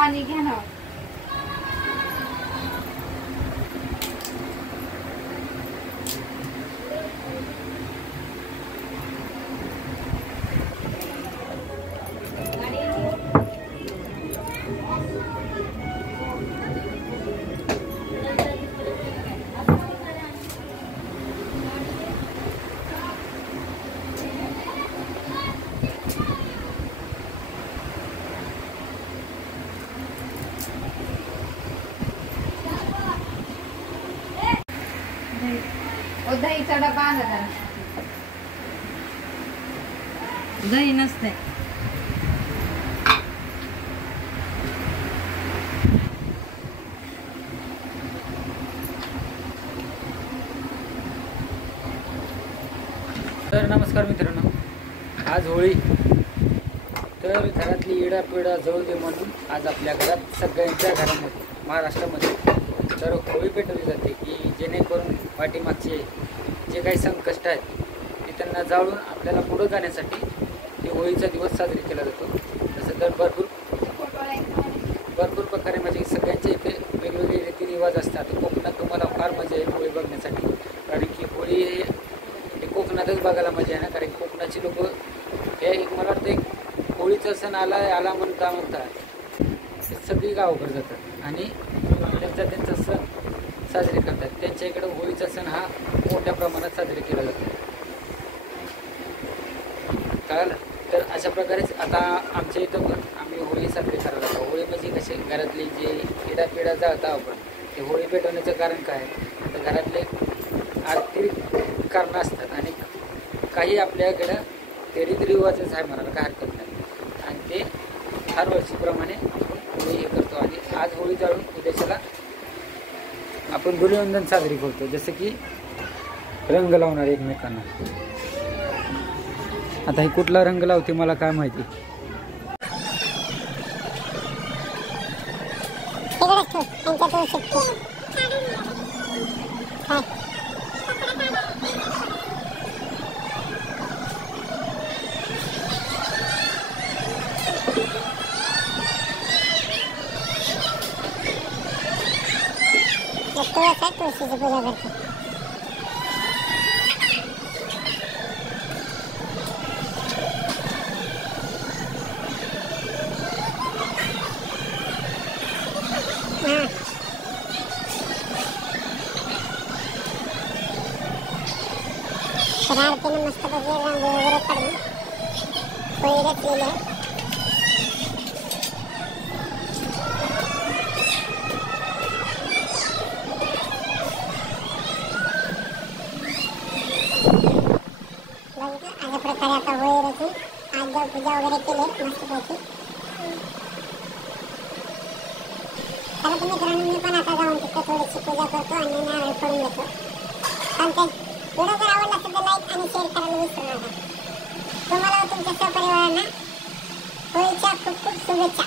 पाणी घ्या ना. दहीचा डबा आणा जरा. दही नसते. तर नमस्कार मित्रांनो, आज होळी. तर घरातली इडापिडा जळू दे म्हणून आज आपल्या घरात सगळ्यांच्या घरामध्ये महाराष्ट्रामध्ये तर होळी पेटवली जाते की जेणेकरून पाठीमागचे जे काही संकष्ट आहेत ते त्यांना जाळून आपल्याला पुढं जाण्यासाठी हे होळीचा दिवस साजरी केला जातो. तसं तर भरपूर प्रकारे म्हणजे सगळ्यांचे इथे वेगवेगळे रीतिरिवाज असतात. कोकणात तुम्हाला फार मजा येईल होळी बघण्यासाठी, कारण की होळी हे कोकणातच बघायला मजा आहे ना. कारण कोकणाची लोक हे मला वाटतं एक होळीचा सण आला म्हणता सगळी गावाकडे जातात आणि त्यांचा सण साजरे करतात. त्यांच्या इकडे होळीचा सण हा मोठ्या प्रमाणात साजरे केला जातो. कळलं? तर अशा प्रकारेच आता आमच्या इथं पण आम्ही होळी साजरी करायला लागतो. होळी म्हणजे कसे घरातली जे इडापिडा जाळता आपण ते होळी पेटवण्याचं कारण काय, तर घरातले आर्थिक कारणं असतात आणि काही आपल्याकडं ते रीतिरिवाजच आहे म्हणायला काय हरकत नाही. आणि ते हर वर्षीप्रमाणे आपण होळी हे करतो आणि आज होळी जाळून उद्याच्याला आपण धुलीवंदन साजरी करतो. जसं की रंग लावणार एकमेकांना. आता हे कुठला रंग लावते मला काय माहिती. तुळशीची पूजा करते. तर आरतीने मस्त पैकी रंग वगैरे काढून होळी रचलेली आहे. अशा प्रकारे आता होळी रचून आज देवपूजा वगैरे केली मस्तपैकी. चला तर मित्रांनो, मी पण आता जाऊन तिथे थोडीशी पूजा करतो आणि नारळ फोडून घेतो. चालतंय. व्हिडिओ जर आवडला असेल तर लाईक आणि शेअर करायला विसरू नका. तुम्हाला तुमच्या सहपरिवारांना होळीच्या खूप खूप शुभेच्छा.